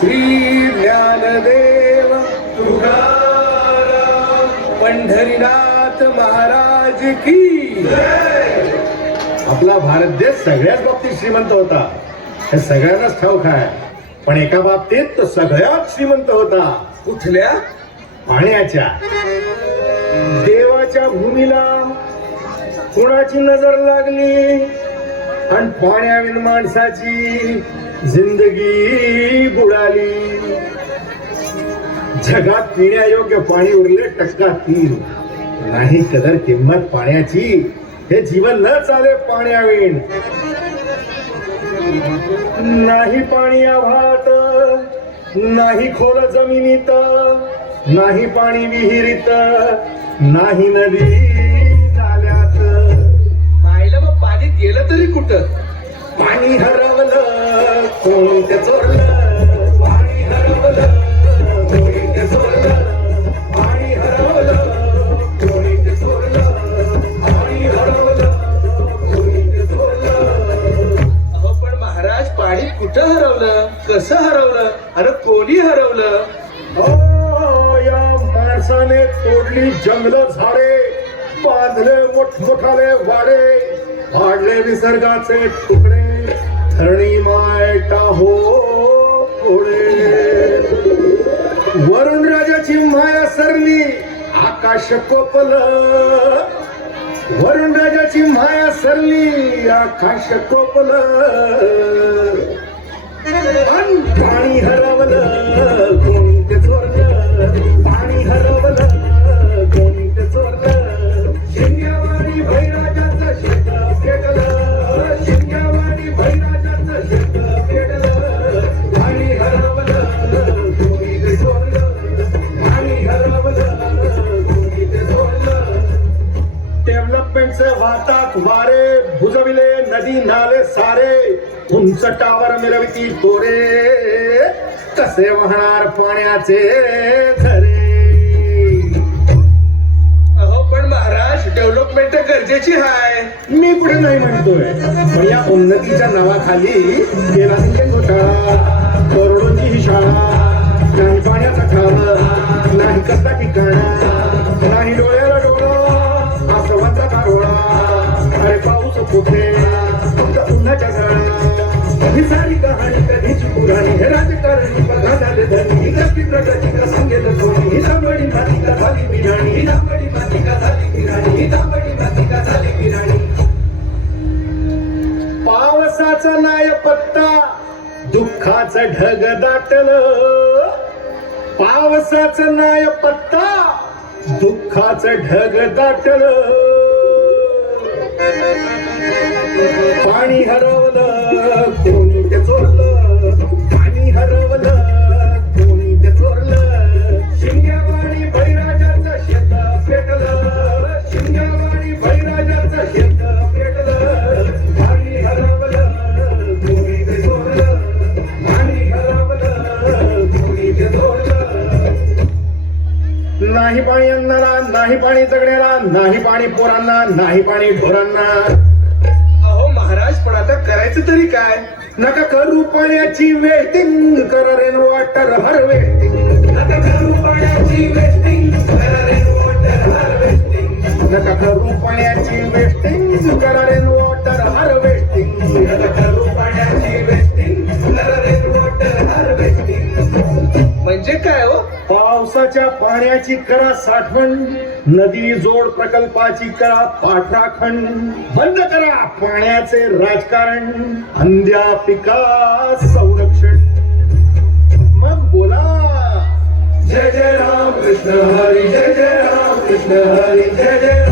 श्री ज्ञानदेव तुकाराम पंढरीनाथ महाराज की जय. आपला भारत देश सगळ्याच बाबतीत श्रीमंत होता, हे सगळ्यांनाच ठाऊक आहे. पण एका बाबतीत तो सगळ्यात श्रीमंत होता. कुठल्या? पाण्याच्या. देवाच्या भूमीला कोणाची नजर लागली आणि पाण्याविन माणसाची जिंदगी बुडाली. जगात पिण्यायोग्य पाणी उरले टक्का 3. नाही कदर किंमत पाण्याची, हे जीवन न चाले पाण्याविण. नाही पाणी आभाळात, नाही खोल जमिनीत, नाही पाणी विहिरीत, नाही नदी नाल्यात. मायला मग पाणी गेलं तरी कुठं? पाणी हरवलं कोणी ते चोरलं. पाणी हरवलं कोणी ते चोरलं. पाणी हरवलं कोणी ते चोरलं. पाणी हरवलं कोणी ते चोरलं. अहो पण महाराज, पाणी कुठं हरवलं, कसं हरवलं, अरे कोणी हरवलं? या माणसाने तोडली जंगल झाडे, बांधले मोठमोठाले वाडे, वाढले निसर्गाचे तुकडे, धरणी मायटा हो पुढे. वरुण राजाची माया सरली, आकाश कोपलं. वरुण राजाची माया सरली, आकाश कोपलं. पाणी हरवलं कोणी ते चोरलं. पाणी हरवलं कोणी ते चोरलं. शिंग्यावाणी भैराजाचं शेत पेटलं. शिंग्यावाणी भैराजाचं शेत पेटलं. पाणी हरवलं कोणी ते चोरलं. पाणी हरवलं कोणी ते चोरलं. डेव्हलपमेंटचे वाहतात वारे, बुजविले नदी नाले सारे, उंच टावर मिरविती तोरे, कसे वाहणार पाण्याचे झरे. अहो पण महाराज, डेव्हलपमेंट गरजेची आहे. मी कुठे नाही म्हणतोय, पण या उन्नतीच्या नावाखाली केला म्हणजे घोटाळा. करोडोंची ही शाळा, नाही पाण्याचा खावा, नाही कसला ठिकाणा, नाही डोळ्याला डोळा, आसवांचा कारोळा. अरे पाऊस कुठे, फक्त उन्हाच्या झाडा. ही सारी कहाणी कधीची पुराणी, हे राजकारणी बघा झाले धनी. ही कसली प्रगती का सांगेल कोणी, ही तांबडी माती का झाली बिराणी. ही तांबडी माती का झाली बिराणी. ही तांबडी माती का झाली बिराणी. पावसाचा नाय पत्ता, दुःखाचं ढग दाटलं. पावसाचं नाय पत्ता, दुःखाचं ढग दाटलं. पाणी हरवलं कोणी ते चोरलं. पाणी हरवलं कोणी ते चोरलं. शिंग्यावाणी भैराजाचं शेत पेटलं. शिंग्यावाणी भैराजाचं शेत पेटलं. पाणी हरवलं कोणी ते चोरलं. पाणी हरवलं कोणी ते चोरलं. नाही पाणी अन्नाला, नाही पाणी जगण्याला, नाही पाणी पोरांना, नाही पाणी ढोरांना. महाराज पण आता करायचं तरी काय? नका करू पाण्याची वेस्टिंग, करा रेन वॉटर हार्वेस्टिंग. नका करू पाण्याची वेस्टिंग, करा रेन वॉटर हार्वेस्टिंग. नका करू पाण्याची वेस्टिंग, करा रेन वॉटर हार्वेस्टिंग. नका करू पाण्याची वेस्टिंग, करा रेन वॉटर हार्वेस्टिंग. म्हणजे काय हो? पावसाच्या पाण्याची करा साठवण, नदी जोड प्रकल्पाची करा पाठराखण. बंद करा पाण्याचे राजकारण, अंध्या पिका संरक्षण. मग बोला जय जय राम कृष्ण हरी, जय जय राम कृष्ण हरी, जय जय